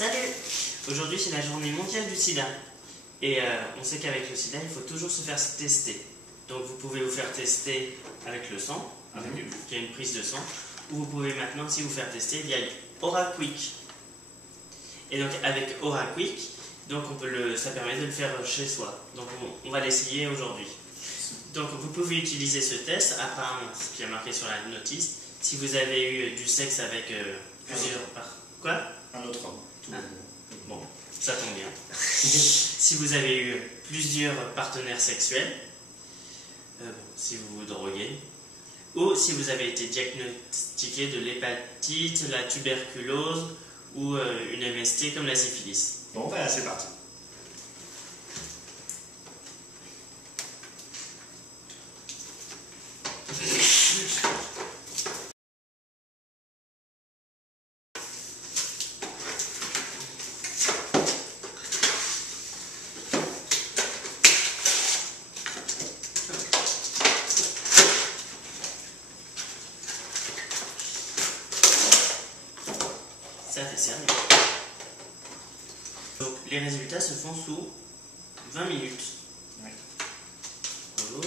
Salut! Aujourd'hui c'est la journée mondiale du sida. Et on sait qu'avec le sida, il faut toujours se faire tester. Donc vous pouvez vous faire tester avec le sang, il y a une prise de sang, ou vous pouvez maintenant aussi vous faire tester via OraQuick. Et donc avec OraQuick, donc ça permet de le faire chez soi. Donc on va l'essayer aujourd'hui. Donc vous pouvez utiliser ce test, apparemment, ce qui est marqué sur la notice, si vous avez eu du sexe avec plusieurs... Quoi? Un autre homme. Bon, ça tombe bien. Si vous avez eu plusieurs partenaires sexuels, si vous vous droguez, ou si vous avez été diagnostiqué de l'hépatite, la tuberculose ou une MST comme la syphilis. Bon, ben c'est parti. Ça fait sérieux. Donc les résultats se font sous 20 minutes. Oui. Bonjour.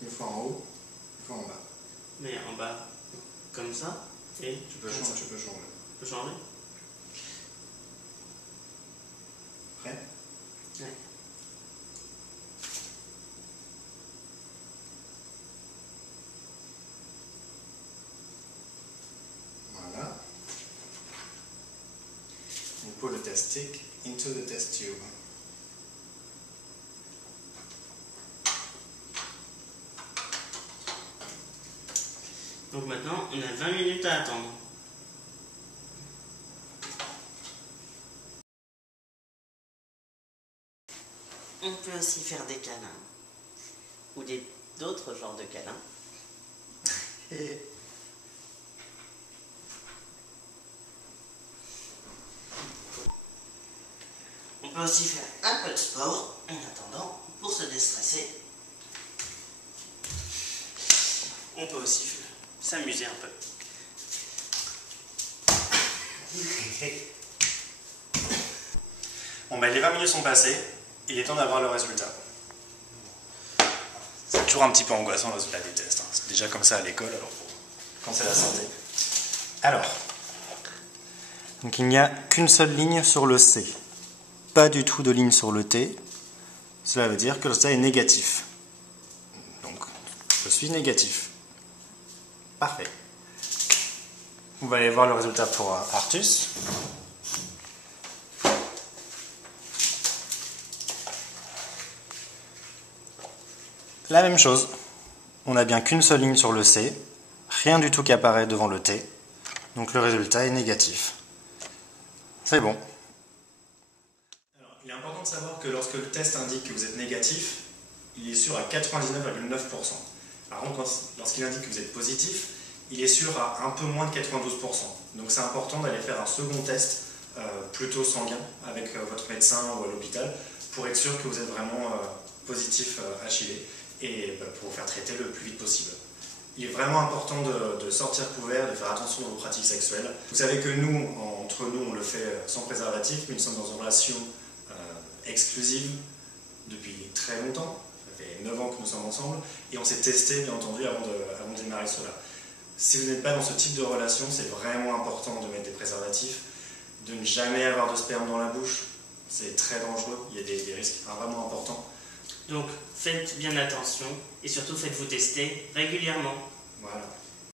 Une fois en haut, une fois en bas. Mais en bas, comme ça, et Tu peux changer. Tu peux changer. je peux changer. Prêt? Ouais. Voilà. You put the test stick into the test tube. Donc maintenant, on a 20 minutes à attendre. On peut aussi faire des câlins. Ou d'autres genres de câlins. On peut aussi faire un peu de sport en attendant pour se déstresser. On peut aussi s'amuser un peu. Bon, ben les 20 minutes sont passées. Il est temps d'avoir le résultat. C'est toujours un petit peu angoissant le résultat des tests. Hein. C'est déjà comme ça à l'école, alors quand c'est la santé. Alors, donc il n'y a qu'une seule ligne sur le C. Pas du tout de ligne sur le T. Cela veut dire que le résultat est négatif. Donc, je suis négatif. Parfait. Vous allez voir le résultat pour Artus. La même chose. On n'a bien qu'une seule ligne sur le C. Rien du tout qui apparaît devant le T. Donc le résultat est négatif. C'est bon. Alors, il est important de savoir que lorsque le test indique que vous êtes négatif, il est sûr à 99,9%. Par contre, lorsqu'il indique que vous êtes positif, il est sûr à un peu moins de 92%. Donc c'est important d'aller faire un second test plutôt sanguin avec votre médecin ou à l'hôpital pour être sûr que vous êtes vraiment positif HIV et pour vous faire traiter le plus vite possible. Il est vraiment important de sortir couvert, de faire attention à vos pratiques sexuelles. Vous savez que nous, entre nous, on le fait sans préservatif, mais nous sommes dans une relation exclusive depuis très longtemps. Ça fait 9 ans que nous sommes ensemble et on s'est testé, bien entendu, avant de démarrer cela. Si vous n'êtes pas dans ce type de relation, c'est vraiment important de mettre des préservatifs, de ne jamais avoir de sperme dans la bouche. C'est très dangereux, il y a des risques vraiment importants. Donc faites bien attention et surtout faites-vous tester régulièrement. Voilà.